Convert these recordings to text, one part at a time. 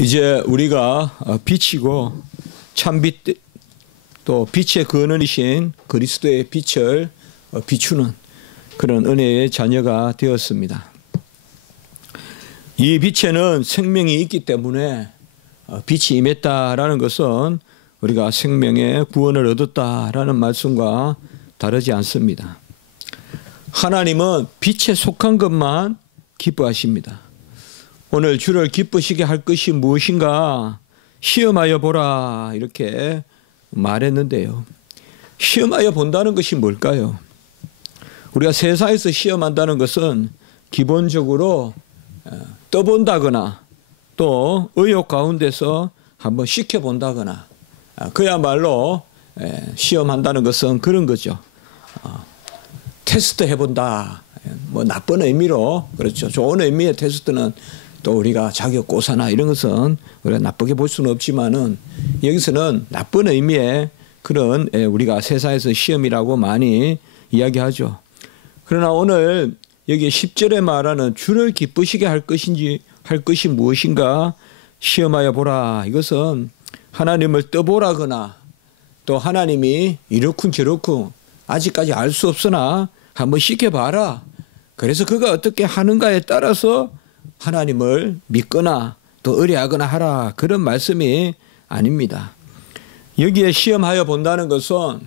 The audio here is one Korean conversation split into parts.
이제 우리가 빛이고 참빛 또 빛의 근원이신 그리스도의 빛을 비추는 그런 은혜의 자녀가 되었습니다. 이 빛에는 생명이 있기 때문에 빛이 임했다라는 것은 우리가 생명의 구원을 얻었다라는 말씀과 다르지 않습니다. 하나님은 빛에 속한 것만 기뻐하십니다. 오늘 주를 기쁘시게 할 것이 무엇인가 시험하여 보라 이렇게 말했는데요. 시험하여 본다는 것이 뭘까요? 우리가 세상에서 시험한다는 것은 기본적으로 떠본다거나 또 의욕 가운데서 한번 시켜본다거나 그야말로 시험한다는 것은 그런 거죠. 테스트 해본다. 뭐 나쁜 의미로 그렇죠. 좋은 의미의 테스트는 또 우리가 자격 고사나 이런 것은 우리가 나쁘게 볼 수는 없지만은 여기서는 나쁜 의미의 그런 우리가 세상에서 시험이라고 많이 이야기하죠. 그러나 오늘 여기 10절에 말하는 주를 기쁘시게 할 것이 무엇인가 시험하여 보라. 이것은 하나님을 떠보라거나 또 하나님이 이렇군 저렇군 아직까지 알 수 없으나 한번 시켜봐라. 그래서 그가 어떻게 하는가에 따라서 하나님을 믿거나 또 의뢰하거나 하라. 그런 말씀이 아닙니다. 여기에 시험하여 본다는 것은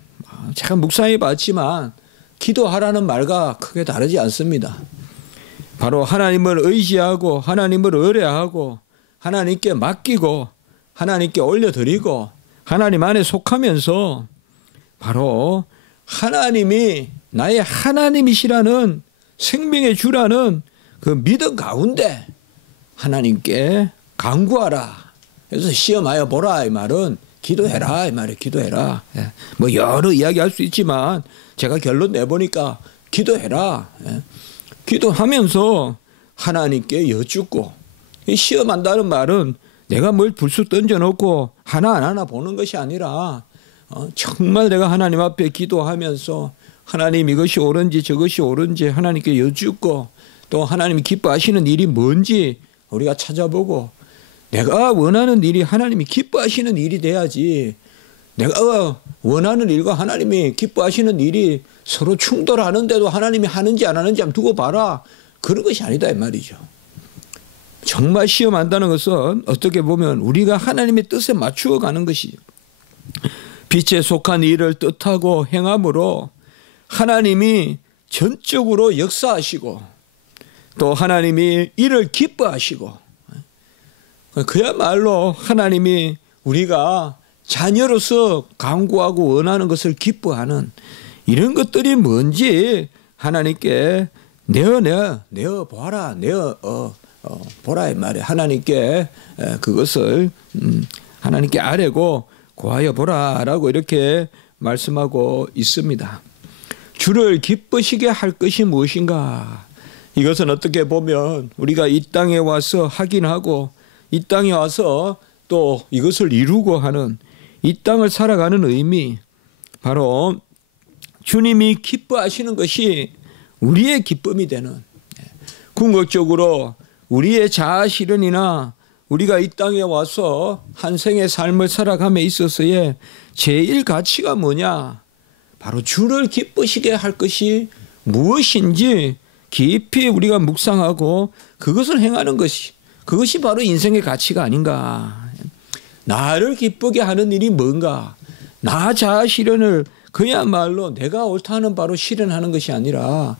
제가 묵상해 봤지만 기도하라는 말과 크게 다르지 않습니다. 바로 하나님을 의지하고 하나님을 의뢰하고 하나님께 맡기고 하나님께 올려드리고 하나님 안에 속하면서 바로 하나님이 나의 하나님이시라는 생명의 주라는 그 믿음 가운데 하나님께 간구하라. 그래서 시험하여 보라 이 말은 기도해라 이 말이에요. 기도해라. 뭐 여러 이야기할 수 있지만 제가 결론 내보니까 기도해라. 기도하면서 하나님께 여쭙고 시험한다는 말은 내가 뭘 불쑥 던져놓고 하나 안 하나 보는 것이 아니라 정말 내가 하나님 앞에 기도하면서 하나님 이것이 옳은지 저것이 옳은지 하나님께 여쭙고 또 하나님이 기뻐하시는 일이 뭔지 우리가 찾아보고 내가 원하는 일이 하나님이 기뻐하시는 일이 돼야지 내가 원하는 일과 하나님이 기뻐하시는 일이 서로 충돌하는데도 하나님이 하는지 안 하는지 한번 두고 봐라. 그런 것이 아니다 이 말이죠. 정말 시험한다는 것은 어떻게 보면 우리가 하나님의 뜻에 맞추어 가는 것이죠. 빛에 속한 일을 뜻하고 행함으로 하나님이 전적으로 역사하시고 또 하나님이 이를 기뻐하시고 그야말로 하나님이 우리가 자녀로서 간구하고 원하는 것을 기뻐하는 이런 것들이 뭔지 하나님께 내어 보아라 보라 이 말이에요. 하나님께 그것을 하나님께 아뢰고 고하여 보라라고 이렇게 말씀하고 있습니다. 주를 기쁘시게 할 것이 무엇인가? 이것은 어떻게 보면 우리가 이 땅에 와서 하긴 하고 이 땅에 와서 또 이것을 이루고 하는 이 땅을 살아가는 의미 바로 주님이 기뻐하시는 것이 우리의 기쁨이 되는 궁극적으로 우리의 자아 실현이나 우리가 이 땅에 와서 한 생의 삶을 살아감에 있어서의 제일 가치가 뭐냐? 바로 주를 기쁘시게 할 것이 무엇인지 깊이 우리가 묵상하고 그것을 행하는 것이 그것이 바로 인생의 가치가 아닌가. 나를 기쁘게 하는 일이 뭔가. 나 자아 실현을 그야말로 내가 옳다는 바로 실현하는 것이 아니라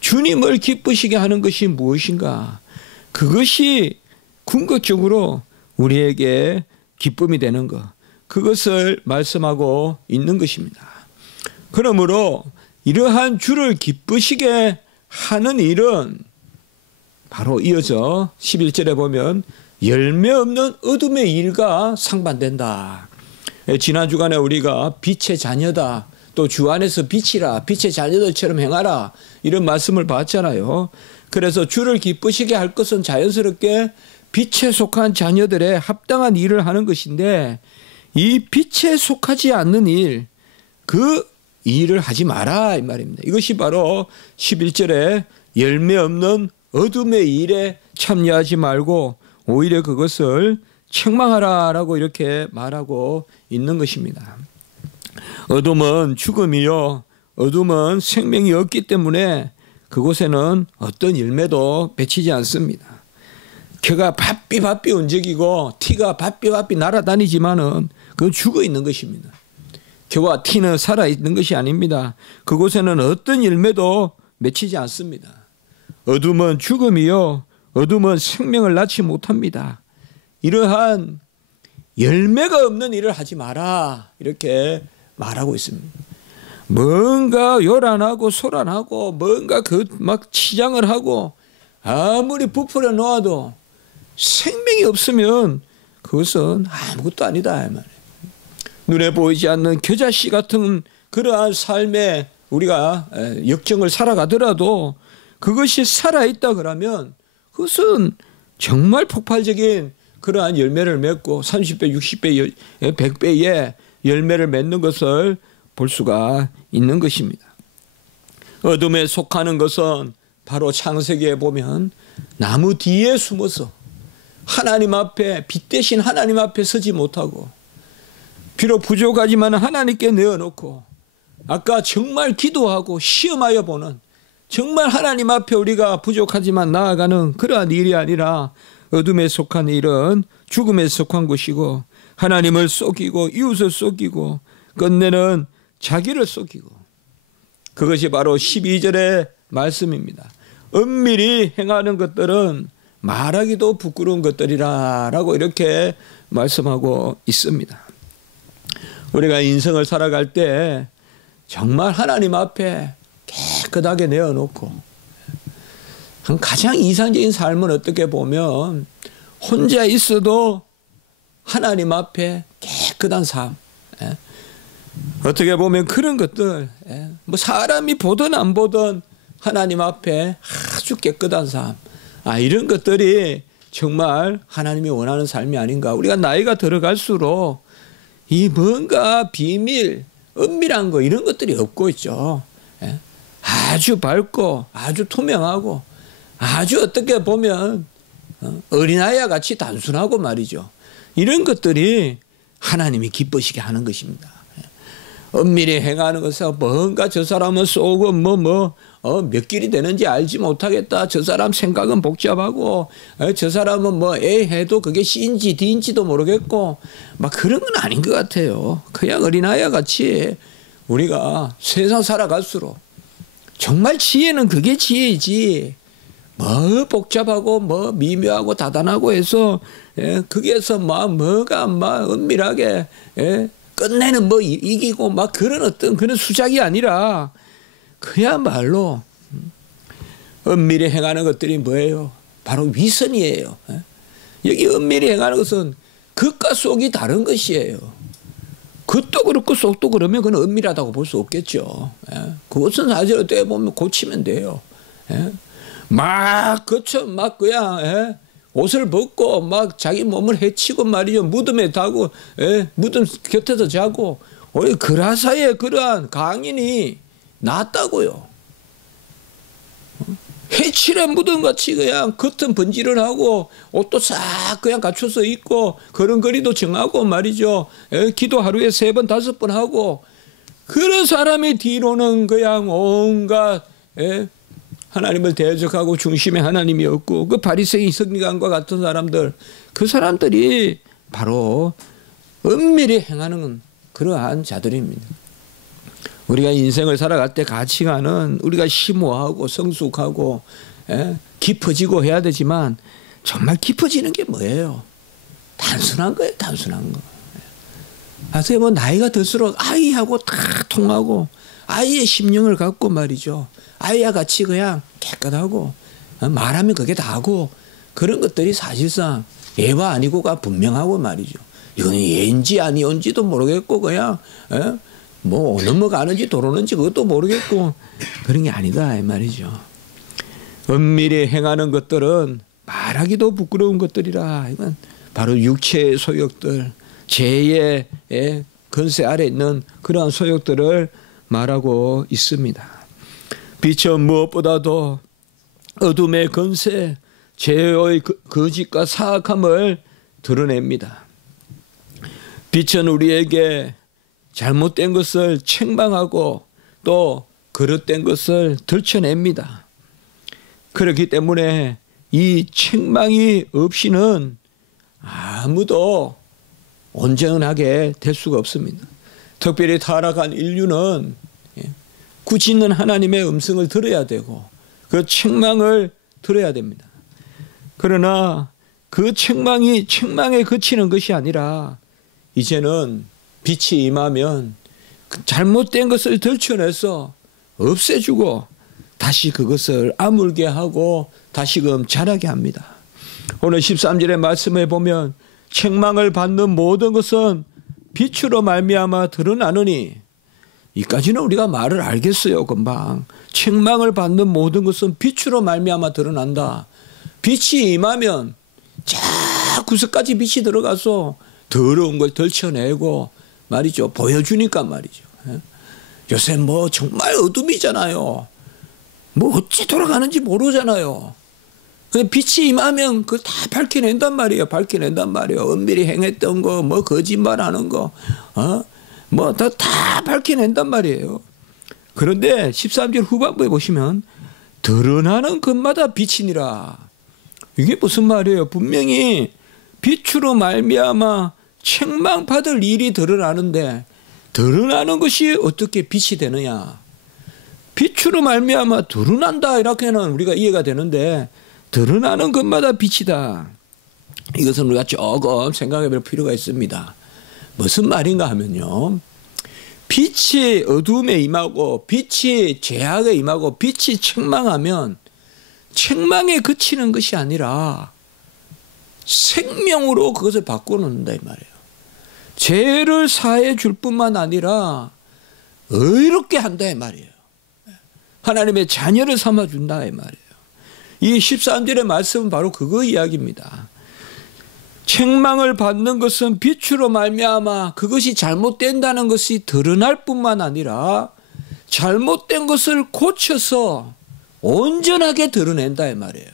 주님을 기쁘시게 하는 것이 무엇인가. 그것이 궁극적으로 우리에게 기쁨이 되는 것. 그것을 말씀하고 있는 것입니다. 그러므로 이러한 주를 기쁘시게 하는 일은 바로 이어져 11절에 보면 열매 없는 어둠의 일과 상반된다. 지난 주간에 우리가 빛의 자녀다. 또 주 안에서 빛이라. 빛의 자녀들처럼 행하라. 이런 말씀을 봤잖아요. 그래서 주를 기쁘시게 할 것은 자연스럽게 빛에 속한 자녀들의 합당한 일을 하는 것인데 이 빛에 속하지 않는 일, 그 일을 하지 마라 이 말입니다. 이것이 바로 11절에 열매 없는 어둠의 일에 참여하지 말고 오히려 그것을 책망하라라고 이렇게 말하고 있는 것입니다. 어둠은 죽음이요, 어둠은 생명이 없기 때문에 그곳에는 어떤 열매도 맺히지 않습니다. 켜가 바삐바삐 움직이고 티가 바삐바삐 날아다니지만은 그건 죽어 있는 것입니다. 켜와 티는 살아 있는 것이 아닙니다. 그곳에는 어떤 열매도 맺히지 않습니다. 어둠은 죽음이요, 어둠은 생명을 낳지 못합니다. 이러한 열매가 없는 일을 하지 마라, 이렇게 말하고 있습니다. 뭔가 요란하고 소란하고 뭔가 막 치장을 하고 아무리 부풀어 놓아도 생명이 없으면 그것은 아무것도 아니다, 이 말이에요. 눈에 보이지 않는 겨자씨 같은 그러한 삶에 우리가 역정을 살아가더라도 그것이 살아있다 그러면 그것은 정말 폭발적인 그러한 열매를 맺고 30배, 60배, 100배의 열매를 맺는 것을 볼 수가 있는 것입니다. 어둠에 속하는 것은 바로 창세기에 보면 나무 뒤에 숨어서 하나님 앞에, 빛 대신 하나님 앞에 서지 못하고 비록 부족하지만 하나님께 내어놓고 아까 정말 기도하고 시험하여 보는, 정말 하나님 앞에 우리가 부족하지만 나아가는 그러한 일이 아니라 어둠에 속한 일은 죽음에 속한 것이고 하나님을 속이고 이웃을 속이고 끝내는 자기를 속이고, 그것이 바로 12절의 말씀입니다. 은밀히 행하는 것들은 말하기도 부끄러운 것들이라 라고 이렇게 말씀하고 있습니다. 우리가 인생을 살아갈 때 정말 하나님 앞에 깨끗하게 내어놓고, 가장 이상적인 삶은 어떻게 보면 혼자 있어도 하나님 앞에 깨끗한 삶, 어떻게 보면 그런 것들, 뭐 사람이 보든 안 보든 하나님 앞에 아주 깨끗한 삶, 이런 것들이 정말 하나님이 원하는 삶이 아닌가. 우리가 나이가 들어갈수록 이 뭔가 비밀, 은밀한 거 이런 것들이 없고 있죠. 아주 밝고 아주 투명하고 아주 어떻게 보면 어린아이와 같이 단순하고 말이죠. 이런 것들이 하나님이 기쁘시게 하는 것입니다. 은밀히 행하는 것은 뭔가 저 사람은 속은 몇 길이 되는지 알지 못하겠다. 저 사람 생각은 복잡하고 저 사람은 뭐 해도 그게 C인지 D인지도 모르겠고 막 그런 건 아닌 것 같아요. 그냥 어린아이와 같이 우리가 세상 살아갈수록 정말 지혜는 그게 지혜이지 뭐 복잡하고 뭐 미묘하고 다단하고 해서 거기에서 뭐가 은밀하게 끝내는 뭐 이기고 막 그런 어떤 그런 수작이 아니라 그야말로 은밀히 행하는 것들이 뭐예요? 바로 위선이에요. 여기 은밀히 행하는 것은 겉과 속이 다른 것이에요. 겉도 그렇고 속도 그러면 그건 은밀하다고 볼 수 없겠죠. 그것은 사실 어떻게 보면 고치면 돼요. 막 그쳐 막 그냥 옷을 벗고 막 자기 몸을 해치고 말이죠. 무덤에 자고 무덤 곁에서 자고 우리 그라사의 그러한 강인이 낫다고요. 해치는 무덤같이 그냥 겉은 번지를 하고 옷도 싹 그냥 갖춰서 입고 걸음걸이도 정하고 말이죠. 기도 하루에 3번 5번 하고 그런 사람이 뒤로는 그냥 온갖 하나님을 대적하고 중심에 하나님이 없고 그 바리새인 서기관과 같은 사람들, 그 사람들이 바로 은밀히 행하는 그러한 자들입니다. 우리가 인생을 살아갈 때 가치관은 우리가 심오하고 성숙하고 깊어지고 해야 되지만 정말 깊어지는 게 뭐예요? 단순한 거예요. 단순한 거. 아세요? 뭐 나이가 들수록 아이하고 다 통하고 아이의 심령을 갖고 말이죠. 아이와 같이 그냥 깨끗하고 말하면 그게 다고 그런 것들이 사실상 예와 아니고가 분명하고 말이죠. 이건 예인지 아니온지도 모르겠고 그냥 뭐 넘어가는지 도로는지 그것도 모르겠고 그런 게 아니다 이 말이죠. 은밀히 행하는 것들은 말하기도 부끄러운 것들이라. 이건 바로 육체의 소욕들, 죄의 건세 아래 있는 그러한 소욕들을 말하고 있습니다. 빛은 무엇보다도 어둠의 건세, 죄의 거짓과 사악함을 드러냅니다. 빛은 우리에게 잘못된 것을 책망하고 또 그릇된 것을 들춰냅니다. 그렇기 때문에 이 책망이 없이는 아무도 온전하게 될 수가 없습니다. 특별히 타락한 인류는 꾸짖는 하나님의 음성을 들어야 되고 그 책망을 들어야 됩니다. 그러나 그 책망에 그치는 것이 아니라 이제는 빛이 임하면 그 잘못된 것을 들춰내서 없애주고 다시 그것을 아물게 하고 다시금 자라게 합니다. 오늘 13절의 말씀에 보면 책망을 받는 모든 것은 빛으로 말미암아 드러나느니, 이까지는 우리가 말을 알겠어요. 금방 책망을 받는 모든 것은 빛으로 말미암아 드러난다. 빛이 임하면 구석까지 빛이 들어가서 더러운 걸 덜쳐내고 말이죠. 보여주니까 말이죠. 요새 뭐 정말 어둠이잖아요. 뭐 어찌 돌아가는지 모르잖아요. 빛이 임하면 그걸 다 밝혀낸단 말이에요. 밝혀낸단 말이에요. 은밀히 행했던 거, 뭐 거짓말하는 거, 뭐 다 밝혀낸단 말이에요. 그런데 13절 후반부에 보시면 드러나는 것마다 빛이니라. 이게 무슨 말이에요? 분명히 빛으로 말미암아 책망받을 일이 드러나는데 드러나는 것이 어떻게 빛이 되느냐? 빛으로 말미암아 드러난다 이렇게는 우리가 이해가 되는데 드러나는 것마다 빛이다. 이것은 우리가 조금 생각해 볼 필요가 있습니다. 무슨 말인가 하면요. 빛이 어둠에 임하고 빛이 죄악에 임하고 빛이 책망하면 책망에 그치는 것이 아니라 생명으로 그것을 바꿔놓는다 이 말이에요. 죄를 사해 줄 뿐만 아니라 의롭게 한다 이 말이에요. 하나님의 자녀를 삼아준다 이 말이에요. 이 13절의 말씀은 바로 그거 이야기입니다. 책망을 받는 것은 빛으로 말미암아 그것이 잘못된다는 것이 드러날 뿐만 아니라 잘못된 것을 고쳐서 온전하게 드러낸다 이 말이에요.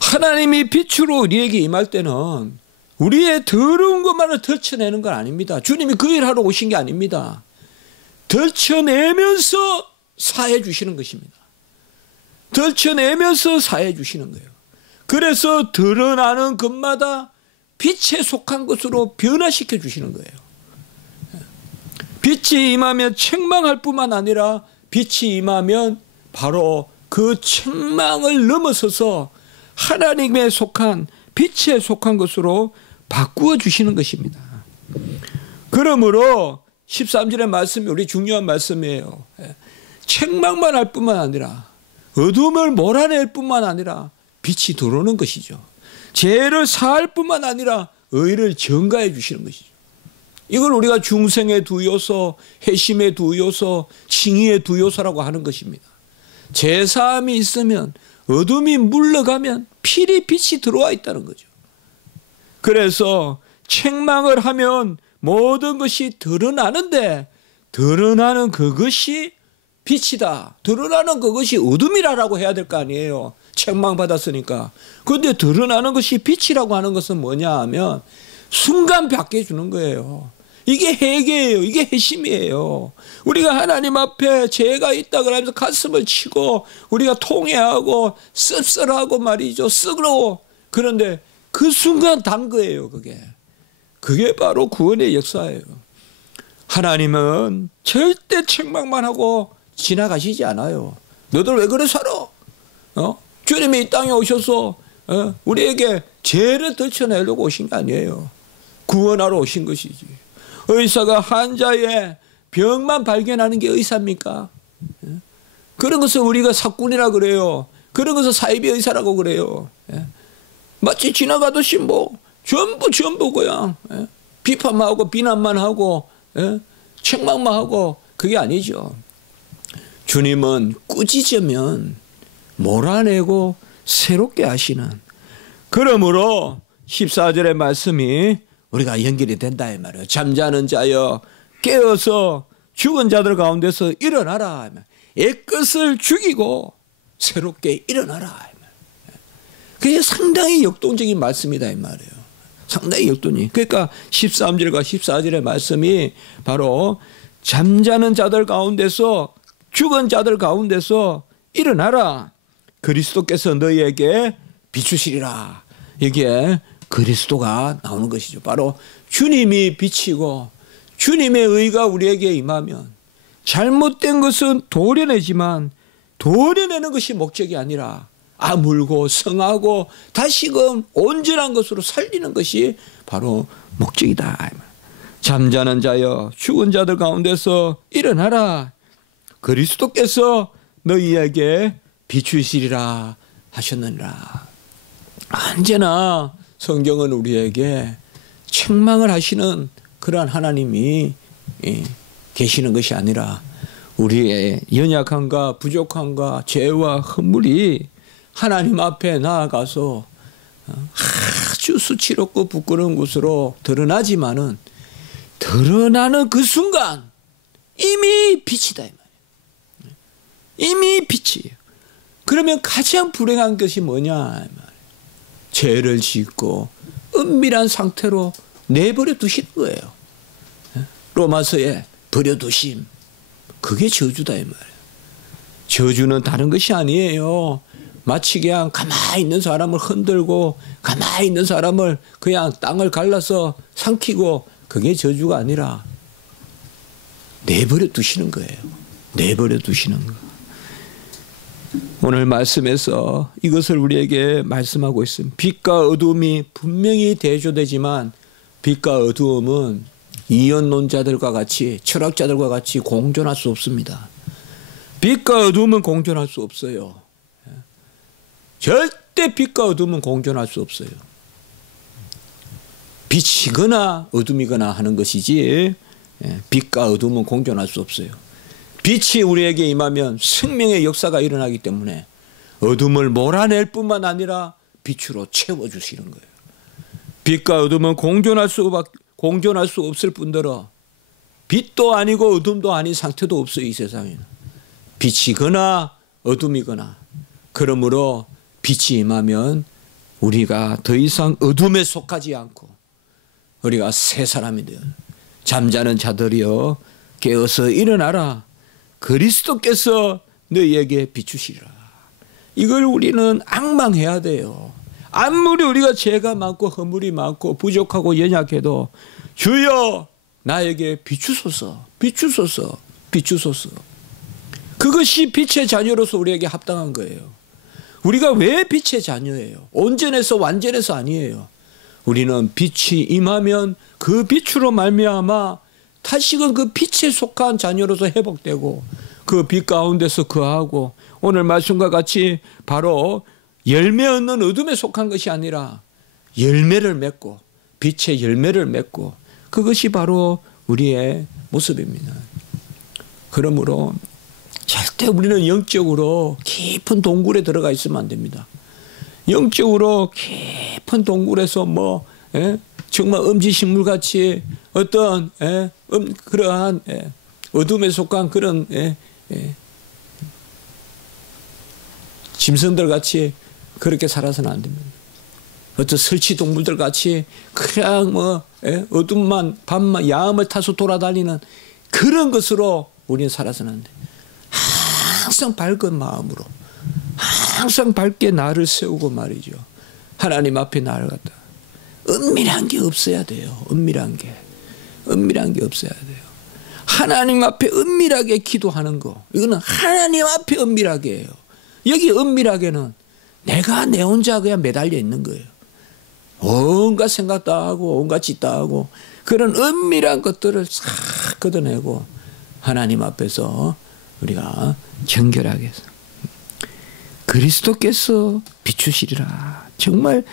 하나님이 빛으로 우리에게 임할 때는 우리의 더러운 것만을 덜쳐내는 건 아닙니다. 주님이 그 일을 하러 오신 게 아닙니다. 덜쳐내면서 사해 주시는 것입니다. 덜쳐내면서 사해 주시는 거예요. 그래서 드러나는 것마다 빛에 속한 것으로 변화시켜 주시는 거예요. 빛이 임하면 책망할 뿐만 아니라 빛이 임하면 바로 그 책망을 넘어서서 하나님에 속한 빛에 속한 것으로 바꾸어 주시는 것입니다. 그러므로 13절의 말씀이 우리 중요한 말씀이에요. 책망만 할 뿐만 아니라 어둠을 몰아낼 뿐만 아니라 빛이 들어오는 것이죠. 죄를 사할 뿐만 아니라 의를 전가해 주시는 것이죠. 이걸 우리가 중생의 두 요소, 회심의 두 요소, 칭의의 두 요소라고 하는 것입니다. 죄사함이 있으면 어둠이 물러가면 필히 빛이 들어와 있다는 거죠. 그래서 책망을 하면 모든 것이 드러나는데 드러나는 그것이 빛이다. 드러나는 그것이 어둠이라고 해야 될 거 아니에요. 책망받았으니까. 그런데 드러나는 것이 빛이라고 하는 것은 뭐냐 하면 순간 바뀌어주는 거예요. 이게 회개예요. 이게 회심이에요. 우리가 하나님 앞에 죄가 있다 그러면서 가슴을 치고 우리가 통회하고 씁쓸하고 말이죠. 쓰그러워. 그런데 그 순간 단 거예요. 그게 바로 구원의 역사예요. 하나님은 절대 책망만 하고 지나가시지 않아요. 너들 왜 그래 살아? 주님이 이 땅에 오셔서 우리에게 죄를 덜쳐내려고 오신 게 아니에요. 구원하러 오신 것이지. 의사가 환자의 병만 발견하는 게 의사입니까? 그런 것을 우리가 사꾼이라 그래요. 그런 것을 사이비 의사라고 그래요. 마치 지나가듯이 뭐 전부 그냥 비판만 하고 비난만 하고 책망만 하고 그게 아니죠. 주님은 꾸짖으면 몰아내고 새롭게 하시는, 그러므로 14절의 말씀이 우리가 연결이 된다 이 말이에요. 잠자는 자여 깨어서 죽은 자들 가운데서 일어나라. 애것을 죽이고 새롭게 일어나라. 그게 상당히 역동적인 말씀이다 이 말이에요. 상당히 역동이. 그러니까 13절과 14절의 말씀이 바로 잠자는 자들 가운데서 죽은 자들 가운데서 일어나라. 그리스도께서 너희에게 비추시리라. 여기에 그리스도가 나오는 것이죠. 바로 주님이 비치고 주님의 의가 우리에게 임하면 잘못된 것은 도려내지만 도려내는 것이 목적이 아니라 아물고 성하고 다시금 온전한 것으로 살리는 것이 바로 목적이다. 잠자는 자여 죽은 자들 가운데서 일어나라. 그리스도께서 너희에게 비추시리라 하셨느니라. 언제나 성경은 우리에게 책망을 하시는 그러한 하나님이 계시는 것이 아니라 우리의 연약함과 부족함과 죄와 허물이 하나님 앞에 나아가서 아주 수치롭고 부끄러운 것으로 드러나지만은 드러나는 그 순간 이미 빛이다 이 말이에요. 이미 빛이에요. 그러면 가장 불행한 것이 뭐냐 이 말이에요. 죄를 짓고 은밀한 상태로 내버려 두시는 거예요. 로마서에 버려두심. 그게 저주다 이 말이에요. 저주는 다른 것이 아니에요. 마치 그냥 가만히 있는 사람을 흔들고 가만히 있는 사람을 그냥 땅을 갈라서 삼키고 그게 저주가 아니라 내버려 두시는 거예요. 내버려 두시는 거. 오늘 말씀에서 이것을 우리에게 말씀하고 있습니다. 빛과 어둠이 분명히 대조되지만 빛과 어두움은 이언론자들과 같이 철학자들과 같이 공존할 수 없습니다. 빛과 어둠은 공존할 수 없어요. 절대 빛과 어둠은 공존할 수 없어요. 빛이거나 어둠이거나 하는 것이지 빛과 어둠은 공존할 수 없어요. 빛이 우리에게 임하면 생명의 역사가 일어나기 때문에 어둠을 몰아낼 뿐만 아니라 빛으로 채워주시는 거예요. 빛과 어둠은 공존할 수 없을 뿐더러 빛도 아니고 어둠도 아닌 상태도 없어요. 이 세상에는. 빛이거나 어둠이거나. 그러므로 빛이 임하면 우리가 더 이상 어둠에 속하지 않고 우리가 새 사람이 되어 잠자는 자들이여 깨어서 일어나라. 그리스도께서 너희에게 비추시리라. 이걸 우리는 앙망해야 돼요. 아무리 우리가 죄가 많고 허물이 많고 부족하고 연약해도 주여 나에게 비추소서 비추소서 비추소서. 그것이 빛의 자녀로서 우리에게 합당한 거예요. 우리가 왜 빛의 자녀예요? 온전해서 완전해서 아니에요. 우리는 빛이 임하면 그 빛으로 말미암아 다시금 그 빛에 속한 자녀로서 회복되고 그 빛 가운데서 거하고 오늘 말씀과 같이 바로 열매 얻는 어둠에 속한 것이 아니라 열매를 맺고 빛의 열매를 맺고 그것이 바로 우리의 모습입니다. 그러므로 절대 우리는 영적으로 깊은 동굴에 들어가 있으면 안 됩니다. 영적으로 깊은 동굴에서 정말 음지식물같이 어떤 그러한 어둠에 속한 그런 짐승들 같이 그렇게 살아서는 안 됩니다. 어떤 설치동물들 같이 그냥 어둠만 밤만 야음을 타서 돌아다니는 그런 것으로 우리는 살아서는 안 돼. 항상 밝은 마음으로 항상 밝게 나를 세우고 말이죠. 하나님 앞에 나를 갖다 은밀한 게 없어야 돼요. 은밀한 게 없어야 돼요. 하나님 앞에 은밀하게 기도하는 거 이거는 하나님 앞에 은밀하게 해요. 여기 은밀하게는 내가 내 혼자 그냥 매달려 있는 거예요. 온갖 생각 다 하고 온갖 짓 다 하고 그런 은밀한 것들을 싹 걷어내고 하나님 앞에서 우리가 정결하게 해서 그리스도께서 비추시리라. 정말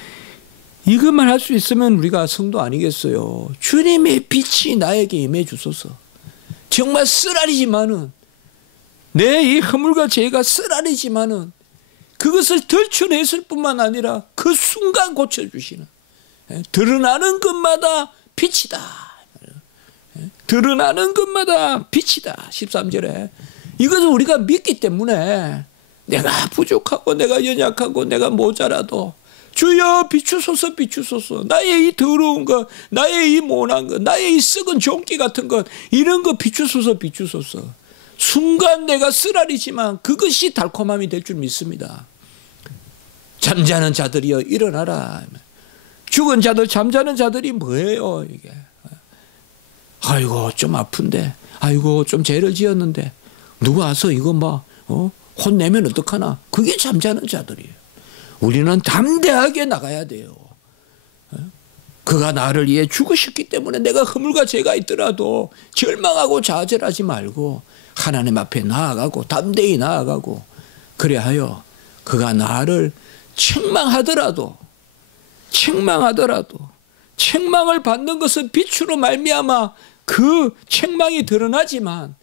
이것만 할 수 있으면 우리가 성도 아니겠어요. 주님의 빛이 나에게 임해 주소서. 정말 쓰라리지만은 내 이 허물과 죄가 쓰라리지만은 그것을 덜쳐냈을 뿐만 아니라 그 순간 고쳐주시는 드러나는 것마다 빛이다. 드러나는 것마다 빛이다. 13절에 이것을 우리가 믿기 때문에 내가 부족하고 내가 연약하고 내가 모자라도 주여 비추소서 비추소서. 나의 이 더러운 것, 나의 이 모난 것, 나의 이 썩은 종기 같은 것, 이런 거 비추소서 비추소서. 순간 내가 쓰라리지만 그것이 달콤함이 될 줄 믿습니다. 잠자는 자들이여 일어나라. 죽은 자들, 잠자는 자들이 뭐예요 이게. 아이고 좀 아픈데, 아이고 좀 죄를 지었는데 누가 와서 이거 막 혼내면 어떡하나. 그게 잠자는 자들이에요. 우리는 담대하게 나가야 돼요. 그가 나를 위해 죽으셨기 때문에 내가 허물과 죄가 있더라도 절망하고 좌절하지 말고 하나님 앞에 나아가고 담대히 나아가고, 그래하여 그가 나를 책망하더라도 책망을 받는 것은 빛으로 말미암아 그 책망이 드러나지만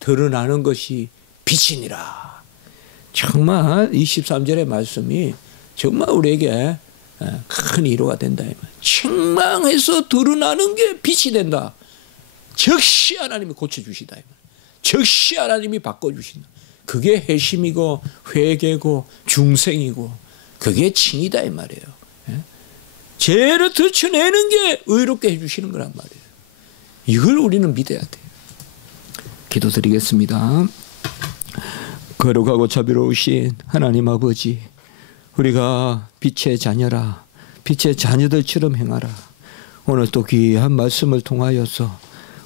드러나는 것이 빛이니라. 정말 23절의 말씀이 정말 우리에게 큰 위로가 된다. 책망해서 드러나는 게 빛이 된다. 즉시 하나님이 고쳐주시다. 즉시 하나님이 바꿔주신다. 그게 회심이고 회개고 중생이고 그게 칭이다 이 말이에요. 죄를 들춰내는 게 의롭게 해주시는 거란 말이에요. 이걸 우리는 믿어야 돼요. 기도드리겠습니다. 거룩하고 자비로우신 하나님 아버지, 우리가 빛의 자녀라, 빛의 자녀들처럼 행하라. 오늘 또 귀한 말씀을 통하여서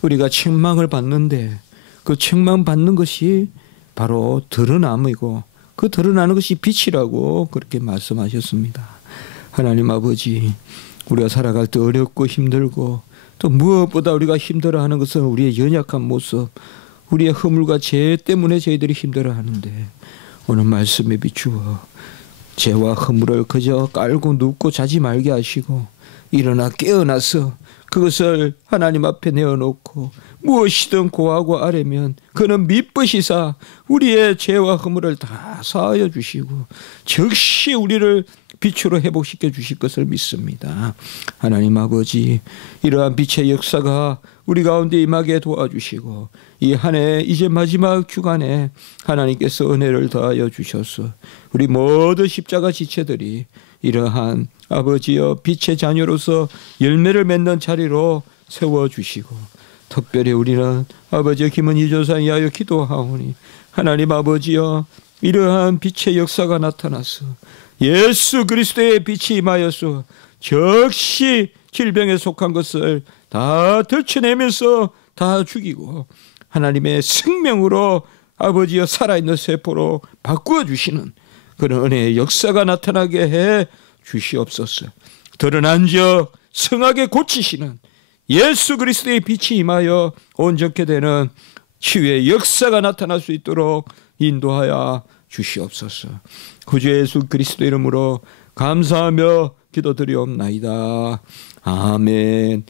우리가 책망을 받는데 그 책망 받는 것이 바로 드러남이고 그 드러나는 것이 빛이라고 그렇게 말씀하셨습니다. 하나님 아버지, 우리가 살아갈 때 어렵고 힘들고 또 무엇보다 우리가 힘들어하는 것은 우리의 연약한 모습, 우리의 허물과 죄 때문에 저희들이 힘들어하는데 오늘 말씀에 비추어 죄와 허물을 그저 깔고 눕고 자지 말게 하시고 일어나 깨어나서 그것을 하나님 앞에 내어놓고 무엇이든 고하고 아뢰면 그는 미쁘시사 우리의 죄와 허물을 다 사하여 주시고 즉시 우리를 빛으로 회복시켜 주실 것을 믿습니다. 하나님 아버지, 이러한 빛의 역사가 우리 가운데 임하게 도와주시고 이 한 해 이제 마지막 주간에 하나님께서 은혜를 더하여 주셔서 우리 모든 십자가 지체들이 이러한 아버지여 빛의 자녀로서 열매를 맺는 자리로 세워주시고, 특별히 우리는 아버지여 김은희 조상 위하여 기도하오니 하나님 아버지여 이러한 빛의 역사가 나타나서 예수 그리스도의 빛이 임하여서 즉시 질병에 속한 것을 다 들춰내면서 다 죽이고 하나님의 생명으로 아버지여 살아있는 세포로 바꾸어 주시는 그런 은혜의 역사가 나타나게 해 주시옵소서. 드러난 적 성하게 고치시는 예수 그리스도의 빛이 임하여 온전케 되는 치유의 역사가 나타날 수 있도록 인도하여 주시옵소서. 구주 예수 그리스도 이름으로 감사하며 기도드리옵나이다. 아멘.